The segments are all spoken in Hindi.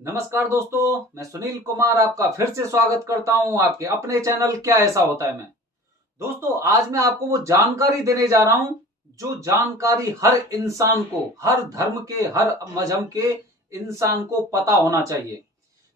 नमस्कार दोस्तों, मैं सुनील कुमार आपका फिर से स्वागत करता हूं आपके अपने चैनल क्या ऐसा होता है में। दोस्तों, आज मैं आपको वो जानकारी देने जा रहा हूं जो जानकारी हर इंसान को, हर धर्म के, हर मजहब के इंसान को पता होना चाहिए।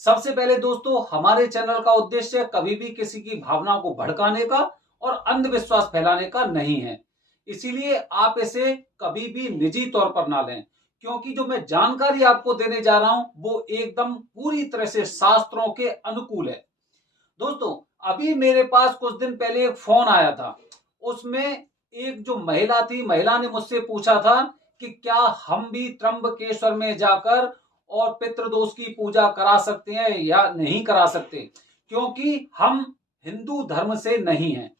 सबसे पहले दोस्तों, हमारे चैनल का उद्देश्य कभी भी किसी की भावनाओं को भड़काने का और अंधविश्वास फैलाने का नहीं है। इसीलिए आप इसे कभी भी निजी तौर पर ना लें, क्योंकि जो मैं जानकारी आपको देने जा रहा हूं वो एकदम पूरी तरह से शास्त्रों के अनुकूल है। दोस्तों, अभी मेरे पास कुछ दिन पहले एक फोन आया था। उसमें एक जो महिला थी, महिला ने मुझसे पूछा था कि क्या हम भी त्र्यंबकेश्वर में जाकर और पितृदोष की पूजा करा सकते हैं या नहीं करा सकते, क्योंकि हम हिंदू धर्म से नहीं हैं।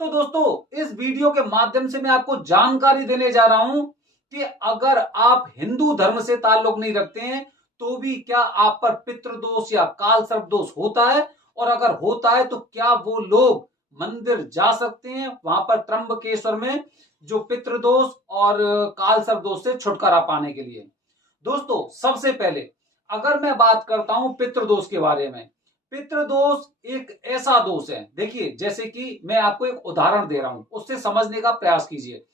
तो दोस्तों, इस वीडियो के माध्यम से मैं आपको जानकारी देने जा रहा हूं कि अगर आप हिंदू धर्म से ताल्लुक नहीं रखते हैं तो भी क्या आप पर पितृदोष या काल सर्प दोष होता है, और अगर होता है तो क्या वो लोग मंदिर जा सकते हैं वहां पर त्र्यंबकेश्वर में जो पितृदोष और काल सर्प दोष से छुटकारा पाने के लिए। दोस्तों, सबसे पहले अगर मैं बात करता हूं पितृदोष के बारे में, पितृदोष एक ऐसा दोष है, देखिए जैसे कि मैं आपको एक उदाहरण दे रहा हूं, उससे समझने का प्रयास कीजिए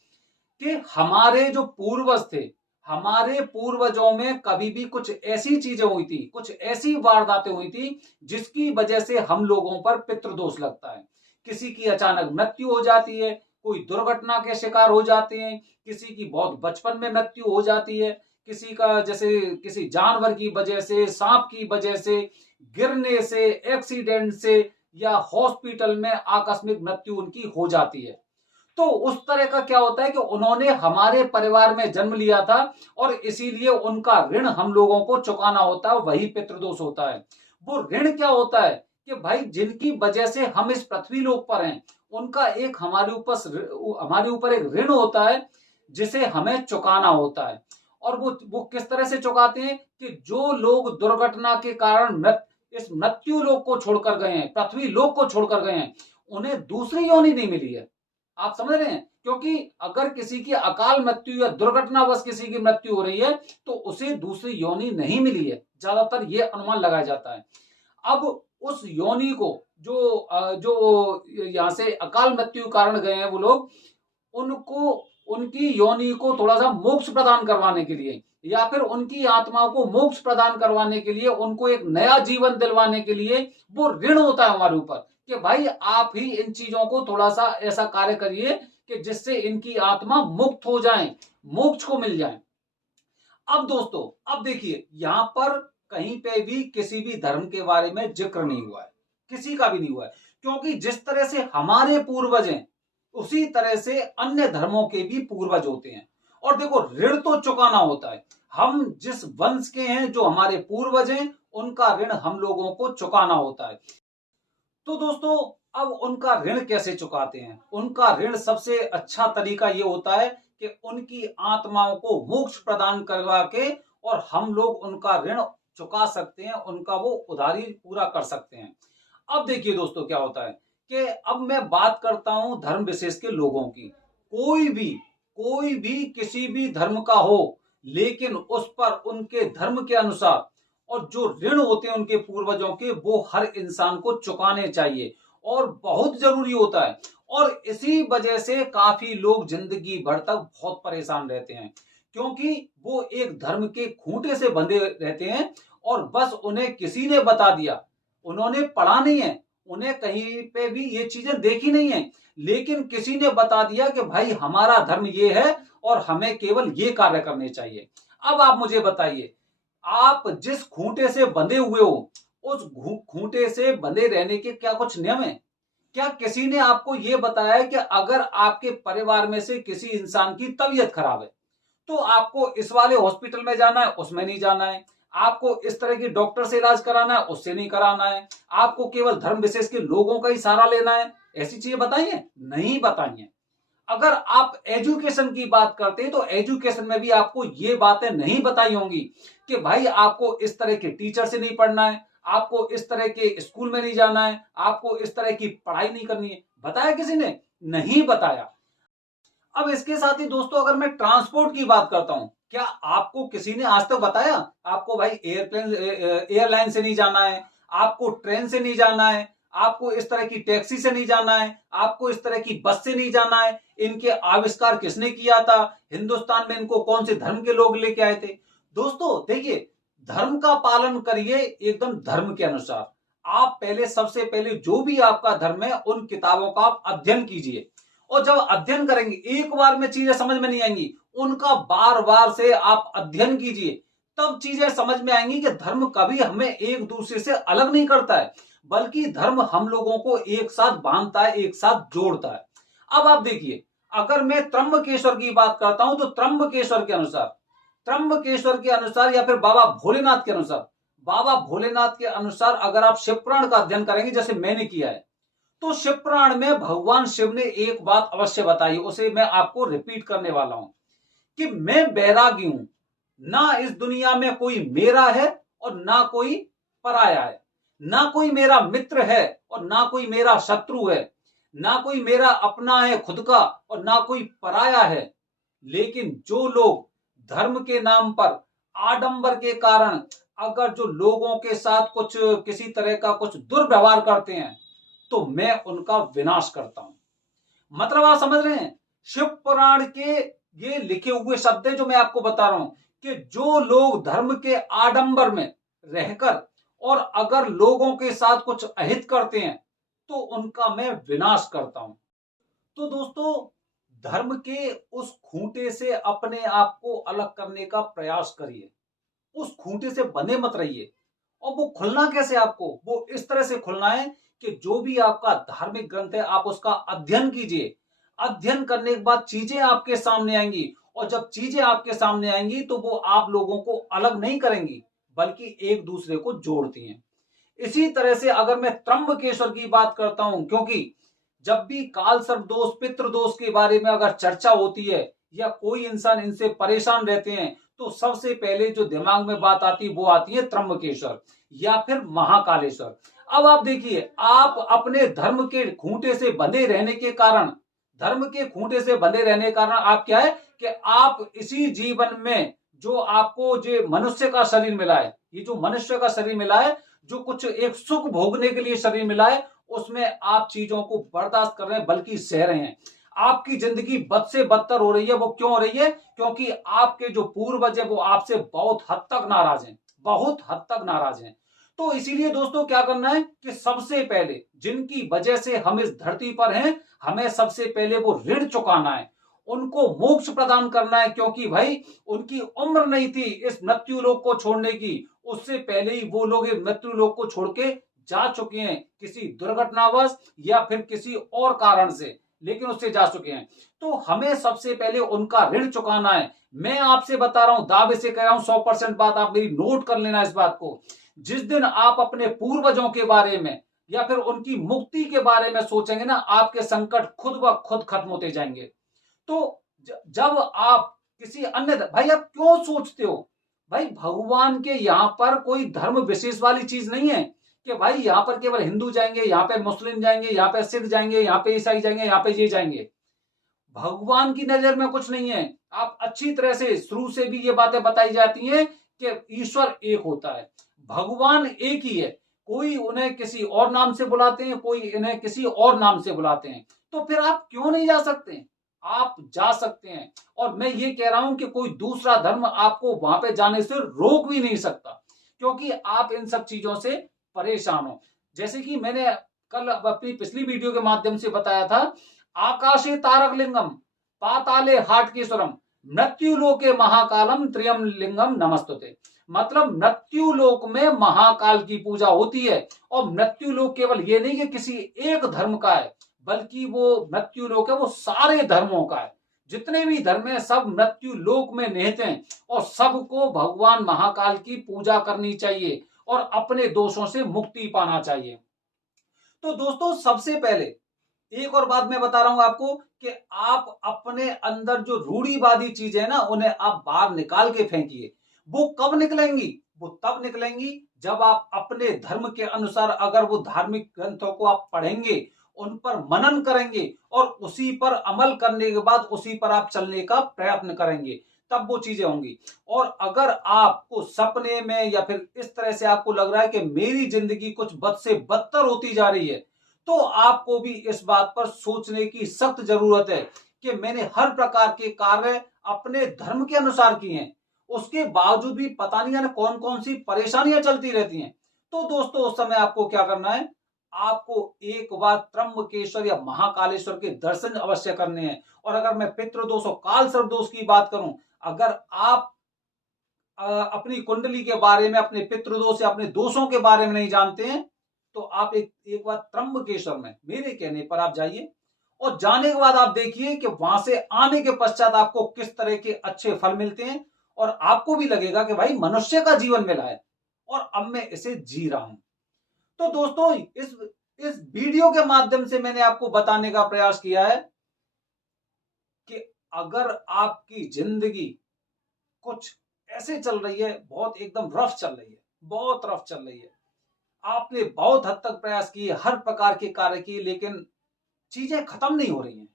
कि हमारे जो पूर्वज थे, हमारे पूर्वजों में कभी भी कुछ ऐसी चीजें हुई थी, कुछ ऐसी वारदातें हुई थी जिसकी वजह से हम लोगों पर पितृदोष लगता है। किसी की अचानक मृत्यु हो जाती है, कोई दुर्घटना के शिकार हो जाते हैं, किसी की बहुत बचपन में मृत्यु हो जाती है, किसी का जैसे किसी जानवर की वजह से, सांप की वजह से, गिरने से, एक्सीडेंट से या हॉस्पिटल में आकस्मिक मृत्यु उनकी हो जाती है। तो उस तरह का क्या होता है कि उन्होंने हमारे परिवार में जन्म लिया था और इसीलिए उनका ऋण हम लोगों को चुकाना होता है, वही पितृदोष होता है। वो ऋण क्या होता है कि भाई जिनकी वजह से हम इस पृथ्वी लोक पर हैं, उनका एक हमारे ऊपर एक ऋण होता है जिसे हमें चुकाना होता है। और वो किस तरह से चुकाते हैं कि जो लोग दुर्घटना के कारण इस मृत्यु लोक को छोड़कर गए हैं, पृथ्वी लोक को छोड़कर गए हैं, उन्हें दूसरी योनि नहीं मिली है। आप समझ रहे हैं, क्योंकि अगर किसी की अकाल मृत्यु या दुर्घटनावश किसी की मृत्यु हो रही है तो उसे दूसरी योनि नहीं मिली है, ज्यादातर ये अनुमान लगाया जाता है। अब उस योनि को जो यहां से अकाल मृत्यु कारण गए हैं वो लोग, उनको उनकी योनि को थोड़ा सा मोक्ष प्रदान करवाने के लिए या फिर उनकी आत्मा को मोक्ष प्रदान करवाने के लिए, उनको एक नया जीवन दिलवाने के लिए वो ऋण होता है हमारे ऊपर कि भाई आप ही इन चीजों को थोड़ा सा ऐसा कार्य करिए कि जिससे इनकी आत्मा मुक्त हो जाए, मोक्ष को मिल जाए। अब दोस्तों, अब देखिए यहां पर कहीं पे भी किसी भी धर्म के बारे में जिक्र नहीं हुआ है, किसी का भी नहीं हुआ है, क्योंकि जिस तरह से हमारे पूर्वज हैं उसी तरह से अन्य धर्मों के भी पूर्वज होते हैं। और देखो, ऋण तो चुकाना होता है, हम जिस वंश के हैं, जो हमारे पूर्वज हैं, उनका ऋण हम लोगों को चुकाना होता है। तो दोस्तों, अब उनका ऋण कैसे चुकाते हैं? उनका ऋण सबसे अच्छा तरीका ये होता है कि उनकी आत्माओं को मोक्ष प्रदान करवा के और हम लोग उनका ऋण चुका सकते हैं, उनका वो उधारी पूरा कर सकते हैं। अब देखिए दोस्तों, क्या होता है कि अब मैं बात करता हूं धर्म विशेष के लोगों की। कोई भी किसी भी धर्म का हो, लेकिन उस पर उनके धर्म के अनुसार और जो ऋण होते हैं उनके पूर्वजों के, वो हर इंसान को चुकाने चाहिए और बहुत जरूरी होता है। और इसी वजह से काफी लोग जिंदगी भर तक बहुत परेशान रहते हैं, क्योंकि वो एक धर्म के खूंटे से बंधे रहते हैं और बस उन्हें किसी ने बता दिया, उन्होंने पढ़ा नहीं है, उन्हें कहीं पे भी ये चीजें देखी नहीं है, लेकिन किसी ने बता दिया कि भाई हमारा धर्म ये है और हमें केवल ये कार्य करने चाहिए। अब आप मुझे बताइए, आप जिस खूंटे से बंधे हुए हो, उस खूंटे से बंधे रहने के क्या कुछ नियम है? क्या किसी ने आपको यह बताया है कि अगर आपके परिवार में से किसी इंसान की तबीयत खराब है तो आपको इस वाले हॉस्पिटल में जाना है, उसमें नहीं जाना है, आपको इस तरह की डॉक्टर से इलाज कराना है, उससे नहीं कराना है, आपको केवल धर्म विशेष के लोगों का ही सहारा लेना है? ऐसी चीजें बताई है? नहीं बताई है। अगर आप एजुकेशन की बात करते हैं तो एजुकेशन में भी आपको ये बातें नहीं बताई होंगी कि भाई आपको इस तरह के टीचर से नहीं पढ़ना है, आपको इस तरह के स्कूल में नहीं जाना है, आपको इस तरह की पढ़ाई नहीं करनी है। बताया किसी ने? नहीं बताया। अब इसके साथ ही दोस्तों, अगर मैं ट्रांसपोर्ट की बात करता हूं क्या आपको किसी ने आज तक बताया आपको भाई एयरलाइन से नहीं जाना है, आपको ट्रेन से नहीं जाना है, आपको इस तरह की टैक्सी से नहीं जाना है, आपको इस तरह की बस से नहीं जाना है? इनके आविष्कार किसने किया था? हिंदुस्तान में इनको कौन से धर्म के लोग लेके आए थे? दोस्तों देखिए, धर्म का पालन करिए एकदम धर्म के अनुसार। आप पहले, सबसे पहले जो भी आपका धर्म है उन किताबों का आप अध्ययन कीजिए, और जब अध्ययन करेंगे एक बार में चीजें समझ में नहीं आएंगी, उनका बार बार से आप अध्ययन कीजिए, तब चीजें समझ में आएंगी कि धर्म कभी हमें एक दूसरे से अलग नहीं करता है, बल्कि धर्म हम लोगों को एक साथ बांधता है, एक साथ जोड़ता है। अब आप देखिए, अगर मैं त्र्यंबकेश्वर की बात करता हूं तो त्र्यंबकेश्वर के अनुसार या फिर बाबा भोलेनाथ के अनुसार, बाबा भोलेनाथ के अनुसार अगर आप शिव पुराण का अध्ययन करेंगे जैसे मैंने किया है, तो शिव पुराण में भगवान शिव ने एक बात अवश्य बताई, उसे मैं आपको रिपीट करने वाला हूं कि मैं बैरागी हूं, ना इस दुनिया में कोई मेरा है और ना कोई पराया है, ना कोई मेरा मित्र है और ना कोई मेरा शत्रु है, ना कोई मेरा अपना है खुद का और ना कोई पराया है। लेकिन जो लोग धर्म के नाम पर आडंबर के कारण अगर जो लोगों के साथ कुछ किसी तरह का कुछ दुर्व्यवहार करते हैं, तो मैं उनका विनाश करता हूं। मतलब आप समझ रहे हैं, शिव पुराण के ये लिखे हुए शब्द है जो मैं आपको बता रहा हूं कि जो लोग धर्म के आडंबर में रहकर और अगर लोगों के साथ कुछ अहित करते हैं, तो उनका मैं विनाश करता हूं। तो दोस्तों, धर्म के उस खूंटे से अपने आप को अलग करने का प्रयास करिए, उस खूंटे से बने मत रहिए। और वो खुलना कैसे? आपको वो इस तरह से खुलना है कि जो भी आपका धार्मिक ग्रंथ है आप उसका अध्ययन कीजिए। अध्ययन करने के बाद चीजें आपके सामने आएंगी, और जब चीजें आपके सामने आएंगी तो वो आप लोगों को अलग नहीं करेंगी, बल्कि एक दूसरे को जोड़ती हैं। इसी तरह से अगर मैं त्र्यंबकेश्वर की बात करता हूं, क्योंकि जब भी काल सर्प दोष, पितृ दोष के बारे में अगर चर्चा होती है या कोई इंसान इनसे परेशान रहते हैं, तो सबसे पहले जो दिमाग में बात आती है वो आती है त्र्यंबकेश्वर या फिर महाकालेश्वर। अब आप देखिए, आप अपने धर्म के खूंटे से बंधे रहने के कारण, आप क्या है कि आप इसी जीवन में जो आपको जो मनुष्य का शरीर मिला है, ये जो मनुष्य का शरीर मिला है, जो कुछ एक सुख भोगने के लिए शरीर मिला है, उसमें आप चीजों को बर्दाश्त कर रहे हैं, बल्कि सह रहे हैं। आपकी जिंदगी बद से बदतर हो रही है। वो क्यों हो रही है? क्योंकि आपके जो पूर्वज है वो आपसे बहुत हद तक नाराज हैं, बहुत हद तक नाराज हैं। तो इसीलिए दोस्तों क्या करना है कि सबसे पहले जिनकी वजह से हम इस धरती पर हैं, हमें सबसे पहले वो ऋण चुकाना है, उनको मोक्ष प्रदान करना है, क्योंकि भाई उनकी उम्र नहीं थी इस मृत्यु लोक को छोड़ने की, उससे पहले ही वो लोग मृत्यु लोक को छोड़ के जा चुके हैं, किसी दुर्घटनावश या फिर किसी और कारण से, लेकिन उससे जा चुके हैं। तो हमें सबसे पहले उनका ऋण चुकाना है। मैं आपसे बता रहा हूं, दावे से कह रहा हूं, 100% बात आप मेरी नोट कर लेना इस बात को। जिस दिन आप अपने पूर्वजों के बारे में या फिर उनकी मुक्ति के बारे में सोचेंगे ना, आपके संकट खुद ब खुद खत्म होते जाएंगे। तो जब आप किसी अन्य, भाई आप क्यों सोचते हो भाई, भगवान के यहाँ पर कोई धर्म विशेष वाली चीज नहीं है कि भाई यहाँ पर केवल हिंदू जाएंगे, यहाँ पे मुस्लिम जाएंगे, यहाँ पे सिख जाएंगे, यहाँ पे ईसाई जाएंगे, यहाँ पे ये जाएंगे। भगवान की नजर में कुछ नहीं है। आप अच्छी तरह से शुरू से भी ये बातें बताई जाती हैं कि ईश्वर एक होता है, भगवान एक ही है। कोई उन्हें किसी और नाम से बुलाते हैं, कोई इन्हें किसी और नाम से बुलाते हैं। तो फिर आप क्यों नहीं जा सकते? आप जा सकते हैं। और मैं ये कह रहा हूं कि कोई दूसरा धर्म आपको वहां पे जाने से रोक भी नहीं सकता, क्योंकि आप इन सब चीजों से परेशान हो। जैसे कि मैंने कल अपनी पिछली वीडियो के माध्यम से बताया था, आकाशे तारक लिंगम पाताले हाटकेश्वरम मृत्यु लोके महाकालम त्रियम लिंगम नमस्तुते। मतलब मृत्यु लोक में महाकाल की पूजा होती है। और मृत्यु लोक केवल ये नहीं कि किसी एक धर्म का है, बल्कि वो मृत्यु लोक है वो सारे धर्मों का है। जितने भी धर्म है सब मृत्यु लोक में निहित हैं, और सबको भगवान महाकाल की पूजा करनी चाहिए और अपने दोषों से मुक्ति पाना चाहिए। तो दोस्तों, सबसे पहले एक और बात मैं बता रहा हूं आपको कि आप अपने अंदर जो रूढ़िवादी चीजें है ना, उन्हें आप बाहर निकाल के फेंकिए। वो कब निकलेंगी? वो तब निकलेंगी जब आप अपने धर्म के अनुसार अगर वो धार्मिक ग्रंथों को आप पढ़ेंगे, उन पर मनन करेंगे और उसी पर अमल करने के बाद उसी पर आप चलने का प्रयत्न करेंगे, तब वो चीजें होंगी। और अगर आपको सपने में या फिर इस तरह से आपको लग रहा है कि मेरी जिंदगी कुछ बद से बदतर होती जा रही है, तो आपको भी इस बात पर सोचने की सख्त जरूरत है कि मैंने हर प्रकार के कार्य अपने धर्म के अनुसार किए हैं, उसके बावजूद भी पता नहीं जाने कौन कौन सी परेशानियां चलती रहती हैं। तो दोस्तों उस समय आपको क्या करना है, आपको एक बार त्र्यंबकेश्वर या महाकालेश्वर के दर्शन अवश्य करने हैं। और अगर मैं पितृदोष और काल सर्प दोष की बात करूं, अगर आप अपनी कुंडली के बारे में, अपने पितृदोष या अपने दोषों के बारे में नहीं जानते हैं, तो आप एक बार त्र्यंबकेश्वर में मेरे कहने पर आप जाइए, और जाने के बाद आप देखिए कि वहां से आने के पश्चात आपको किस तरह के अच्छे फल मिलते हैं, और आपको भी लगेगा कि भाई मनुष्य का जीवन मिला है और अब मैं इसे जी रहा हूं। तो दोस्तों इस वीडियो के माध्यम से मैंने आपको बताने का प्रयास किया है कि अगर आपकी जिंदगी कुछ ऐसे चल रही है, बहुत एकदम रफ चल रही है, बहुत रफ चल रही है, आपने बहुत हद तक प्रयास किए, हर प्रकार के कार्य किए, लेकिन चीजें खत्म नहीं हो रही हैं,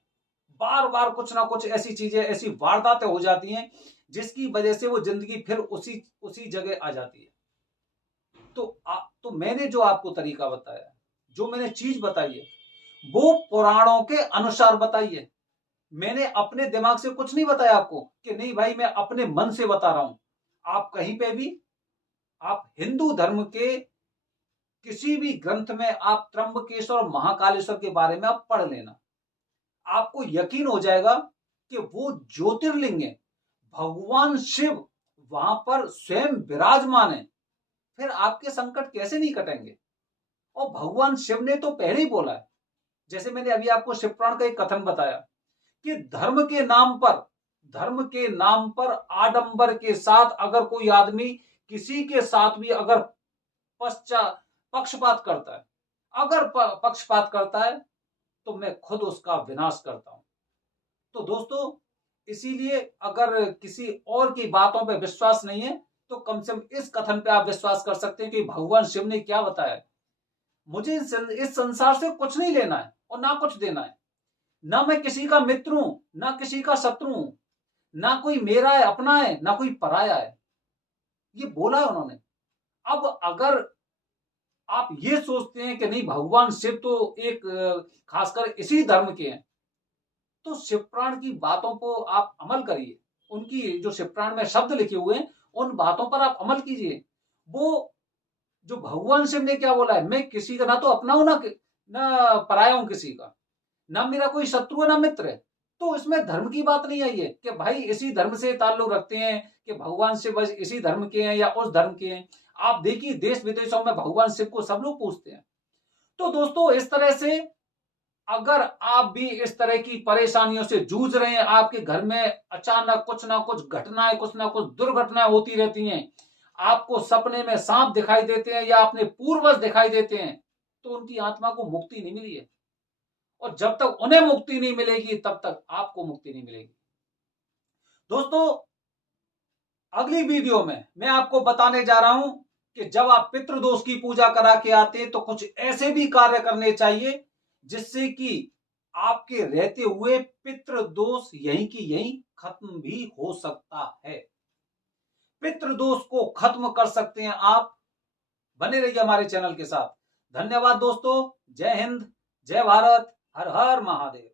बार बार कुछ ना कुछ ऐसी चीजें, ऐसी वारदातें हो जाती हैं जिसकी वजह से वो जिंदगी फिर उसी उसी जगह आ जाती है। तो मैंने जो आपको तरीका बताया, जो मैंने चीज बताई है, वो पुराणों के अनुसार बताई है। मैंने अपने दिमाग से कुछ नहीं बताया आपको कि नहीं भाई मैं अपने मन से बता रहा हूं। आप कहीं पे भी, आप हिंदू धर्म के किसी भी ग्रंथ में आप त्र्यंबकेश्वर और महाकालेश्वर के बारे में आप पढ़ लेना, आपको यकीन हो जाएगा कि वो ज्योतिर्लिंग है, भगवान शिव वहां पर स्वयं विराजमान है। फिर आपके संकट कैसे नहीं कटेंगे। और भगवान शिव ने तो पहले ही बोला है, जैसे मैंने अभी आपको शिव पुराण का एक कथन बताया कि धर्म के नाम पर आडंबर के साथ अगर कोई आदमी किसी के साथ भी अगर पक्षपात करता है, अगर पक्षपात करता है, तो मैं खुद उसका विनाश करता हूं। तो दोस्तों इसीलिए अगर किसी और की बातों पर विश्वास नहीं है, तो कम से कम इस कथन पे आप विश्वास कर सकते हैं कि भगवान शिव ने क्या बताया। मुझे इस संसार से कुछ नहीं लेना है और ना कुछ देना है, ना मैं किसी का मित्र हूं, ना किसी का शत्रु हूं, ना कोई मेरा है, अपना है, ना कोई पराया है, ये बोला है उन्होंने। अब अगर आप ये सोचते हैं कि नहीं भगवान शिव तो एक खासकर इसी धर्म के हैं, तो शिवपुराण की बातों को आप अमल करिए, उनकी जो शिवपुराण में शब्द लिखे हुए हैं उन बातों पर आप अमल कीजिए। वो जो भगवान शिव ने क्या बोला है, मैं किसी का ना तो अपना हूं, ना पराया हूं किसी का, ना मेरा कोई शत्रु है ना मित्र है। तो इसमें धर्म की बात नहीं आई है कि भाई इसी धर्म से ताल्लुक रखते हैं, कि भगवान शिव बस इसी धर्म के हैं या उस धर्म के हैं। आप देखिए देश विदेशों में भगवान शिव को सब लोग पूछते हैं। तो दोस्तों इस तरह से अगर आप भी इस तरह की परेशानियों से जूझ रहे हैं, आपके घर में अचानक कुछ ना कुछ घटनाएं, कुछ ना कुछ दुर्घटनाएं होती रहती हैं, आपको सपने में सांप दिखाई देते हैं या अपने पूर्वज दिखाई देते हैं, तो उनकी आत्मा को मुक्ति नहीं मिली है। और जब तक उन्हें मुक्ति नहीं मिलेगी तब तक आपको मुक्ति नहीं मिलेगी। दोस्तों अगली वीडियो में मैं आपको बताने जा रहा हूं कि जब आप पितृदोष की पूजा करा के आते हैं, तो कुछ ऐसे भी कार्य करने चाहिए जिससे कि आपके रहते हुए पितृदोष यहीं की यहीं खत्म भी हो सकता है। पितृदोष को खत्म कर सकते हैं आप। बने रहिए हमारे चैनल के साथ। धन्यवाद दोस्तों। जय हिंद, जय भारत, हर हर महादेव।